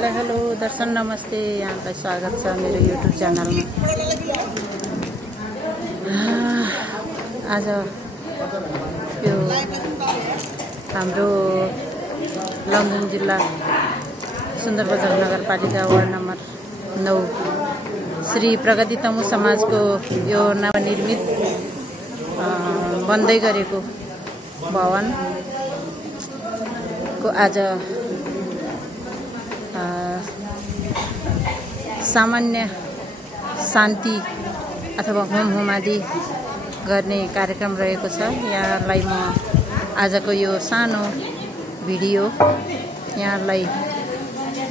Hello दर्शन नमस्ते, यहाँलाई स्वागत छ मेरो युट्युब च्यानलमा। आज यो हाम्रो लमजुङ जिल्ला सुन्दरबजार नगरपालिका वार्ड नम्बर 9 श्री प्रगति तमु समाजको यो नवनिर्मित बन्दै गरेको भवनको आज सामान्य शान्ति अथवा होम आदि गर्ने कार्यक्रम रहेको छ। यहाँलाई म आजको यो सानो भिडियो यहाँलाई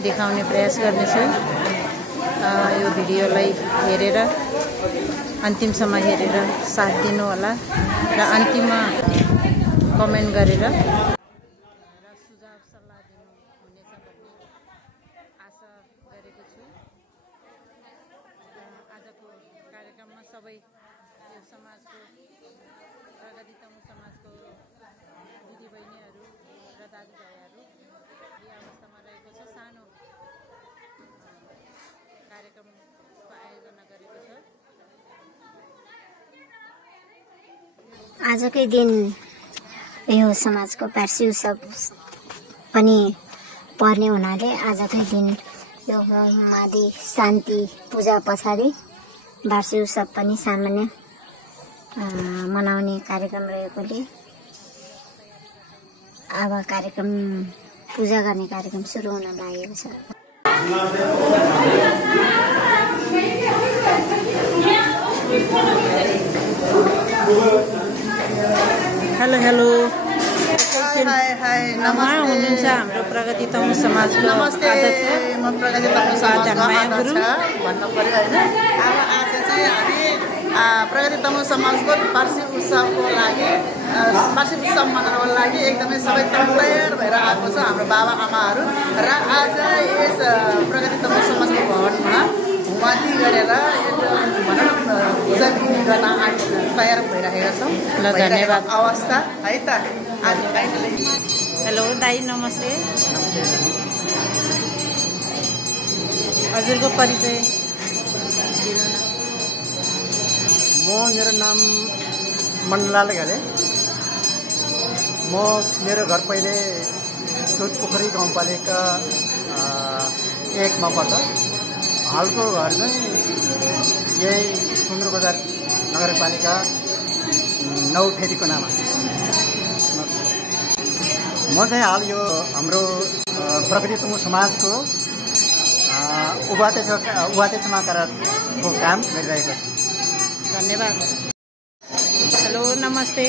देखाउने प्रयास गर्नेछु। यो भिडियोलाई हेरेर अन्तिमसम्म हेरेर साथ दिनु होला र अन्तिममा कमेन्ट गरेर सुझाव सल्लाह दिनुहुनेछ भन्ने आशा गरेको छु। आजको कार्यक्रममा सबै यो समाजको प्रगति तमु समाजको दिदीबहिनीहरू र दाजुभाइहरू यो अवस्थामा रहेको छ। सानो कार्यक्रमको आयोजना गरेको छ। आजकै दिन यो समाजको वार्षिक उत्सव पनि पर्ने हुनाले आजकै दिन यो होमआदि शान्ति पूजा पछाडि वार्षिक उत्सव पनि सामान्य मनाउने कार्यक्रम रहेकोले अब कार्यक्रम पूजा गर्ने कार्यक्रम सुरु हुन लागेको छ। हेलो हेलो हाय नमस्ते हुनुहुन्छ हाम्रो प्रगति तमु समाजको नमस्ते म प्रगति तमु समाजको गुरु भन्नु पर्यो हैन। अब आज चाहिँ हामी प्रगति तमु समाजको वार्षिक उत्सवको लागि वार्षिक उत्सव मनाउनको लागि एकदमै सबै तयार भएर आएको छ हाम्रो बाबा आमाहरू र आज यस प्रगति तमु समाजको भवनमा होमआदि गरेर पूजा विधि गर्न तयार भइरहेका छौँ। धन्यवाद अवस्था है त आज हेलो दाई नमस्ते। हजुरको परिचय मेरो नाम मण्डलाल घले। मेरो घर पहिले टोटपोखरी गाउँपालिका 1 मा पर्छ। हालको घर चाहिँ यही सुन्दरबजार नगरपालिका 9 फेदीको नाममा। म चाहिँ हाल यो हाम्रो प्रगति तमु समाजको उपाध्यक्षमा कार्यको काम गरिरहेको छु। धन्यवाद। हेलो नमस्ते।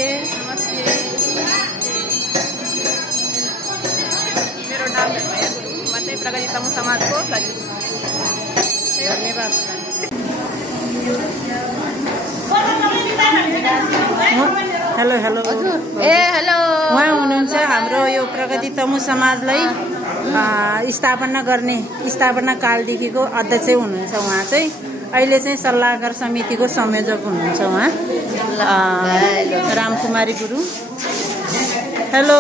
मेरो नाम धर्मया गुरुङ, म चाहिँ प्रगति तमु समाजको धन्यवाद। हेलो हेलो हेलो उहाँ हुनुहुन्छ हाम्रो यो प्रगति तमु समाजलाई स्थापना कालदेखिको अध्यक्ष हुनुहुन्छ। उहाँ चाहिँ अहिले चाहिँ सल्लाहकार समितिको संयोजक हुनुहुन्छ उहाँ रामकुमारी गुरुङ। हेलो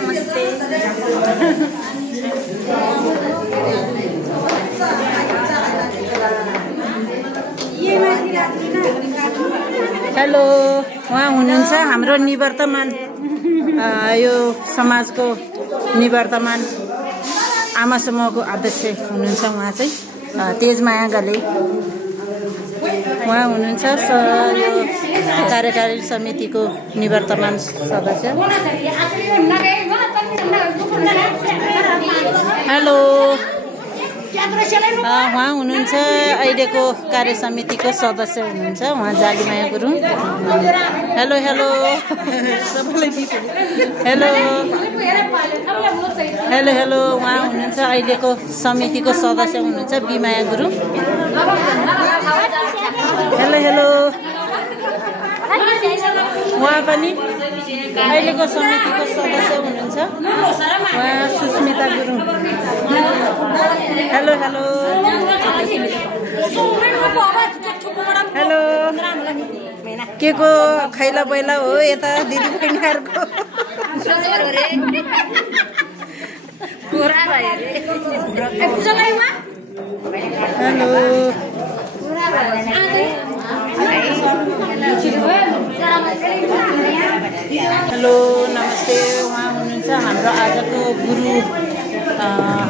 नमस्ते। हेलो उहाँ हुनुहुन्छ हाम्रो निवर्तमान यो समाजको निवर्तमान आमा समूहको अध्यक्ष हुनुहुन्छ। उहाँ चाहिँ तेजमाया गले उहाँ हुनुहुन्छ यो कार्यकारी समितिको निवर्तमान सदस्य। हेलो उहाँ हुनुहुन्छ अहिलेको कार्य समितिको सदस्य हुनुहुन्छ उहाँ Jalimaya Gurung. Hello hello hello hello hello उहाँ हुनुहुन्छ अहिलेको समितिको सदस्य हुनुहुन्छ बिमाया गुरुङ। हेलो हेलो उहाँ पनि अहिलेको समितिको सदस्य हुनुहुन्छ उहाँ Sushmita Gurung. Hello hello hello के को खैला बैला हो यता दिदी बहिनीहरूको हेलो नमस्ते। उहाँ हुनुहुन्छ हाम्रो आजको गुरु।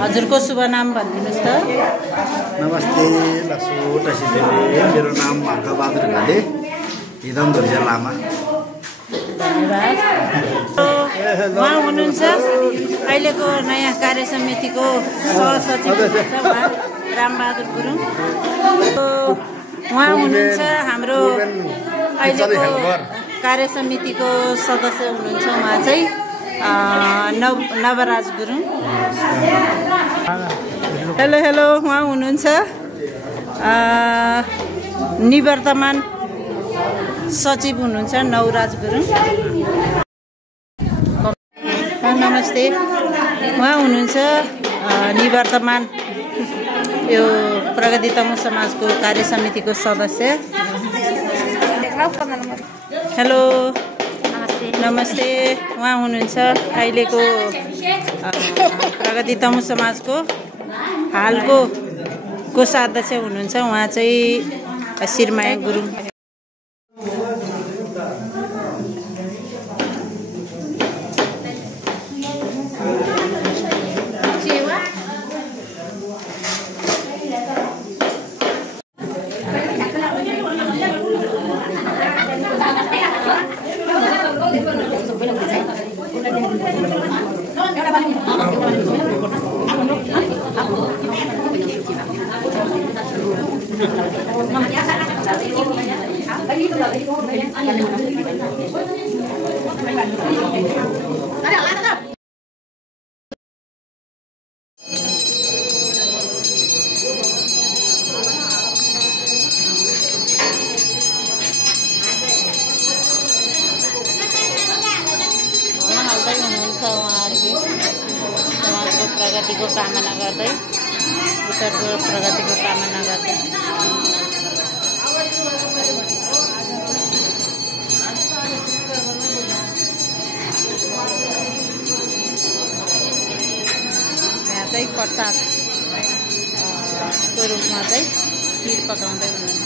हजुरको शुभ नाम भनिदिनुहोस् त। नमस्ते लसु टसिदेवी, मेरो नाम मार्गबहादुर घले, इदम धुर्जा लामा। धन्यवाद। उहाँ हुनुहुन्छ अहिलेको नयाँ कार्य समितिको सहसचिव हुनुहुन्छ उहाँ रामबहादुर गुरुङ। उहाँ हुनुहुन्छ हाम्रो अहिलेको कार्य समितिको सदस्य हुनुहुन्छ उहाँ चाहिँ नवराज गुरुङ। Hello hello. उहाँ हुनुहुन्छ निवर्तमान सचिव हुनुहुन्छ नवराज गुरुङ। नमस्ते। उहाँ हुनुहुन्छ निवर्तमान यो प्रगति तमु समाजको कार्य समितिको सदस्य। हेलो नमस्ते। उहाँ हुनुहुन्छ अहिलेको प्रगति तमु समाजको हालको कोषाध्यक्ष हुनुहुन्छ उहाँ चाहिँ शिरमाया गुरुङ। समाजको प्रगतिको कामना गर्दै उत्तरको प्रगतिको कामना गर्दै यहाँ चाहिँ प्रसादको रूपमा चाहिँ खिर पकाउँदै हुनुहुन्छ।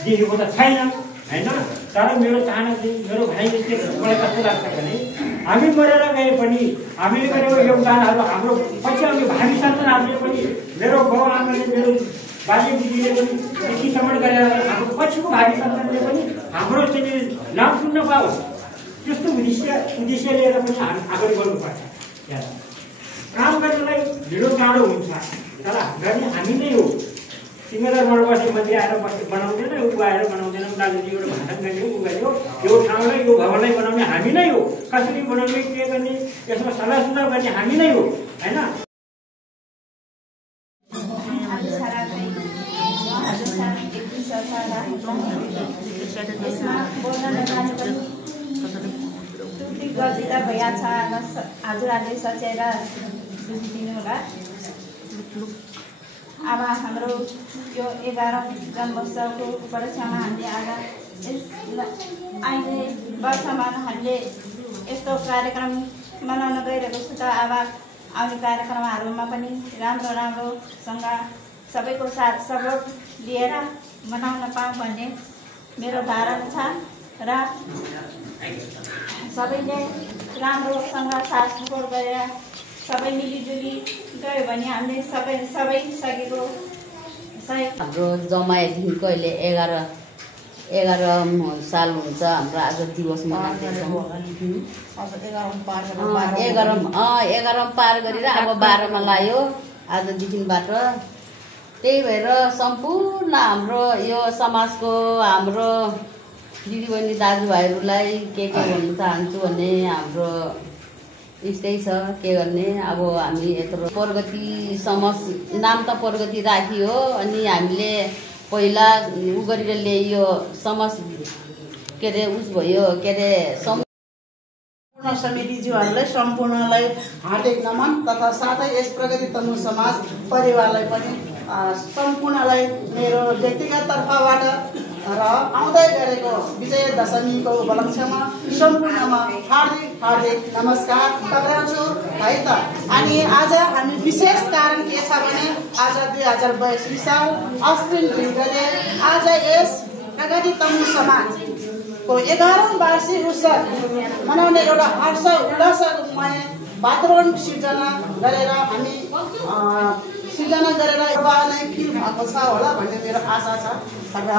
देखेको त छैन हैन। तर मेरो चाहना चाहिँ मेरो भाइले के मलाई कस्तो लाग्छ भने हामी मरेर गए पनि हामीले गरेको योगदानहरू हाम्रो पछि आउने भावी सन्तानहरूले पनि मेरो बाउ आमाले मेरो बाजे दिदीले पनि यतिसम्म गरेर हाम्रो पछिको भावी सन्तानले पनि हाम्रो चाहिँ नाम सुन्न पाओस् त्यस्तो उद्देश्य लिएर पनि हामी अगाडि बढ्नुपर्छ। काम गर्नलाई ढिलो चाँडो हुन्छ तर गर्ने हामी नै हो। सिंहदरबार बसे मन्दिर आएर बनाउँदैन ऊ आएर बनाउँदैन दाजुजीबाट भाषण गर्ने ऊ गर्यो यो ठाउँलाई यो भवनलाई बनाउने हामी नै हो। कसरी बनाउने के गर्ने यसमा सल्लाह सुझाव गर्ने हामी नै हो हैन। हजुरहरूले सचेर बुझिदिनु होला। अब हाम्रो यो 11औं जन्मोत्सवको उपलक्ष्यमा हामीले अहिले वर्षमा हामीले यस्तो कार्यक्रम मनाउन गइरहेको छु त अब आउने कार्यक्रमहरूमा पनि राम्रोसँग सबैको साथ सपोर्ट लिएर मनाउन पाऊँ भन्ने मेरो धारणा छ र सबैले राम्रोसँग साथ सपोर्ट गरेर सबै मिलिजुली गयो भने हामीले सबै सकेको सहयोग। हाम्रो जमाएदेखिको अहिले 11 साल हुन्छ हाम्रो आजाद दिवस मनाउँदैछौँ। 11 पार गरेर अब 12मा लाग्यो आजदेखिबाट। त्यही भएर सम्पूर्ण हाम्रो यो समाजको हाम्रो दिदीबहिनी दाजुभाइहरूलाई के भन्न चाहन्छु भने हाम्रो यस्तै छ के गर्ने। अब हामी यत्रो प्रगति समाज नाम त प्रगति राखियो अनि हामीले पहिला उ गरेर ल्याइयो समाज के अरे उस भयो के अरे सम्पूर्ण समितिज्यूहरूलाई सम्पूर्णलाई हार्दिक नमन तथा साथै यस प्रगति तमु समाज परिवारलाई पनि सम्पूर्णलाई मेरो व्यक्तिगत तर्फबाट र आउँदै गरेको विजय दशमीको उपलक्ष्यमा सम्पूर्णमा हार्दिक नमस्कार टक्राउँछु है त। अनि आज हामी विशेष कारण के छ भने आज 2082 साल अश्विन 2 गते आज यस प्रगति तमु समाजको 11औं वार्षिक उत्सव मनाउने एउटा हर्ष उल्लासमय वातावरण सिर्जना गरेर हामी सिर्जना गरेर एउटा नै फिल भएको छ होला भन्ने मेरो आशा छ। र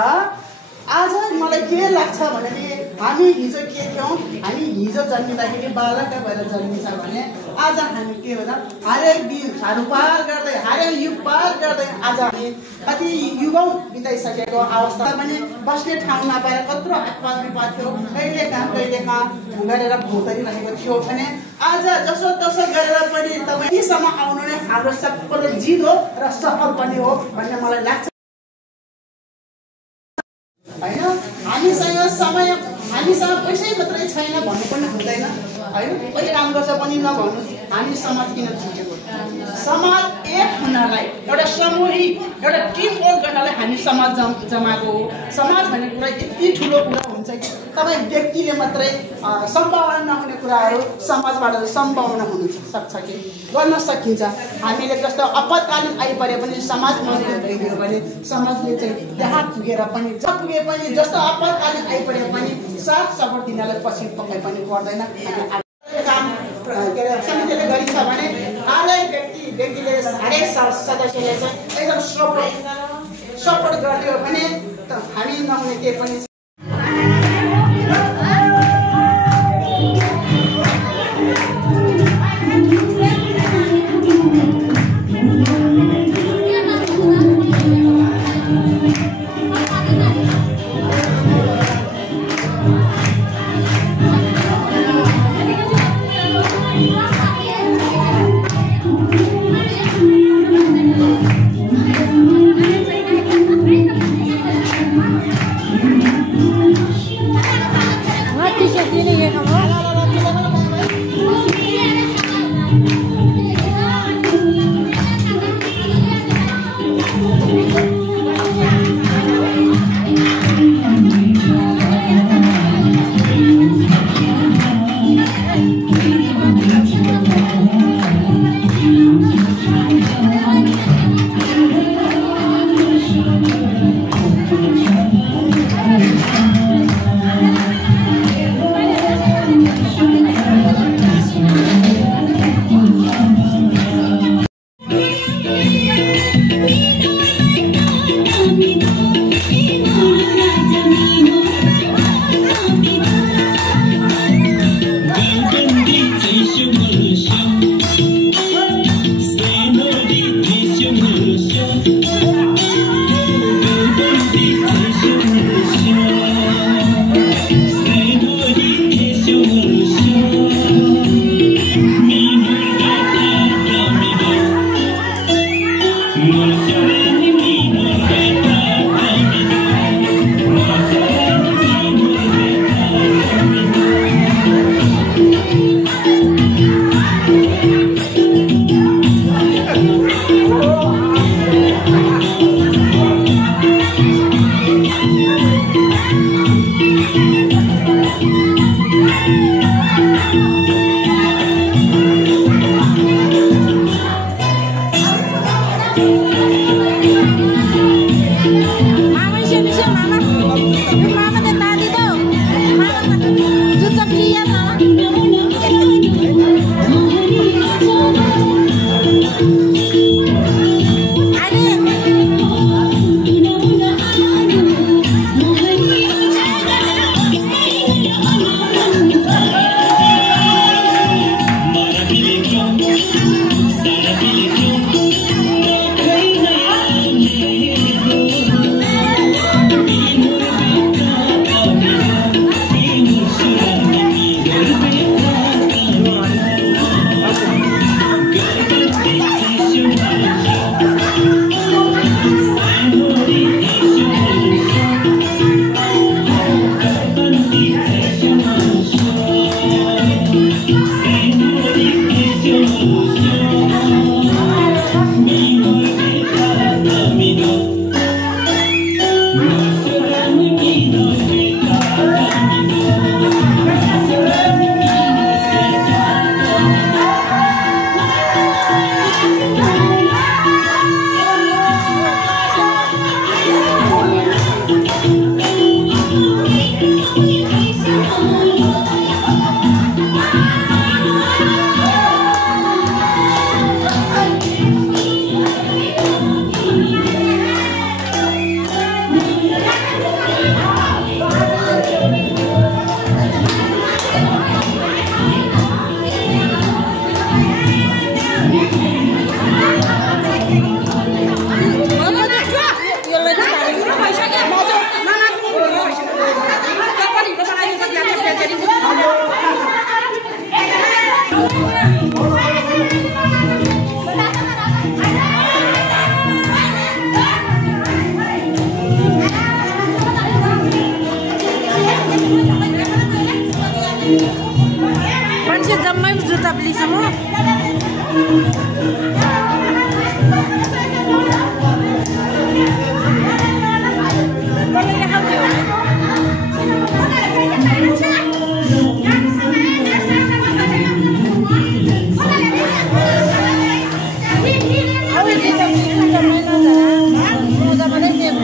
आज मलाई के लाग्छ भने हामी हिजो के थियौँ, हामी हिजो जन्मिँदाखेरि बालक भएर जन्मिन्छ भने आज हामी के हो त हरेक दिनहरू पार गर्दै हरेक युग पार गर्दै आज हामी कति युगौँ बिताइसकेको अवस्था पनि बस्ने ठाउँ नपाएर कत्रो अपवाद विपद थियो, कहिले कहाँ गरेर भोतरिरहेको थियो भने आज जसो तसो गरेर पनि तपाईँ यहीसम्म आउनु नै हाम्रो सबैको जित हो र सफल पनि हो भन्ने मलाई लाग्छ हैन। हामीसँग पैसै मात्रै छैन भन्नु पनि हुँदैन हैन। कोही काम गर्छ पनि नभन्नु। हामी समाज किन छुटेको? समाज एक हुनलाई एउटा सामूहिक एउटा टिम वर्क गर्नलाई हामी समाज जमाएको हो। समाज भन्ने कुरा यति ठुलो कुरा हुन्छ कि तपाईँ व्यक्तिले मात्रै सम्भावना नहुने कुराहरू समाजबाट सम्भावना हुन सक्छ कि गर्न सकिन्छ। हामीले जस्तो आपतकालीन आइपरे पनि समाज मजबुत भइदियो भने समाजले चाहिँ त्यहाँ पुगेर पनि पुगे पनि जस्तो आपतकालीन आइपरे पनि साथ सपोर्ट दिनलाई पछि पक्कै पनि पर्दैन। काम के अरे समितिले गरिन्छ भने हरेक व्यक्तिले हरेक सदस्यले चाहिँ एकदम सपोर्ट गरिदियो भने हामी नहुने केही पनि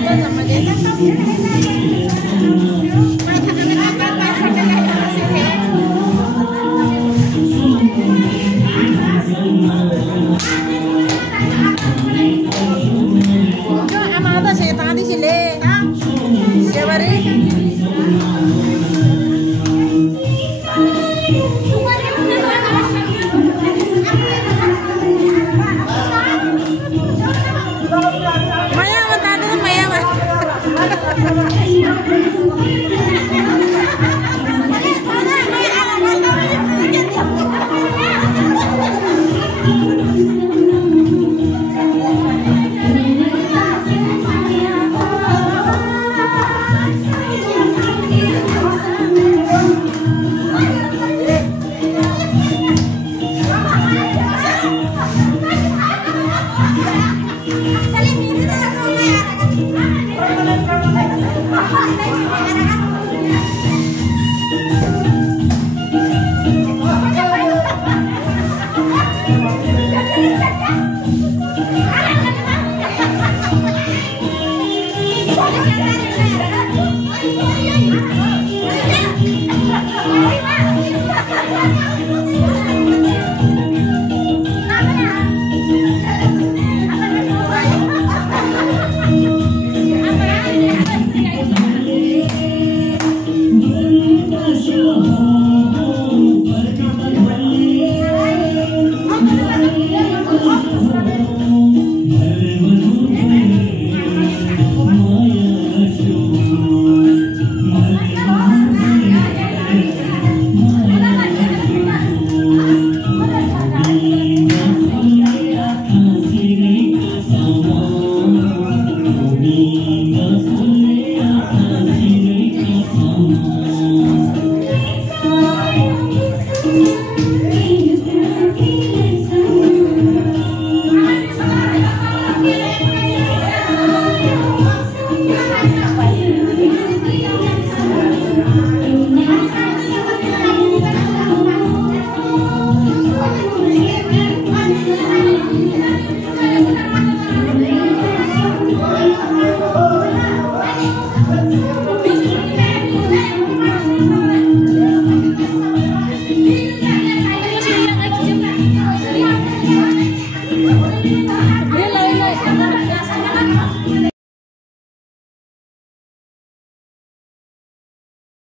Terima kasih.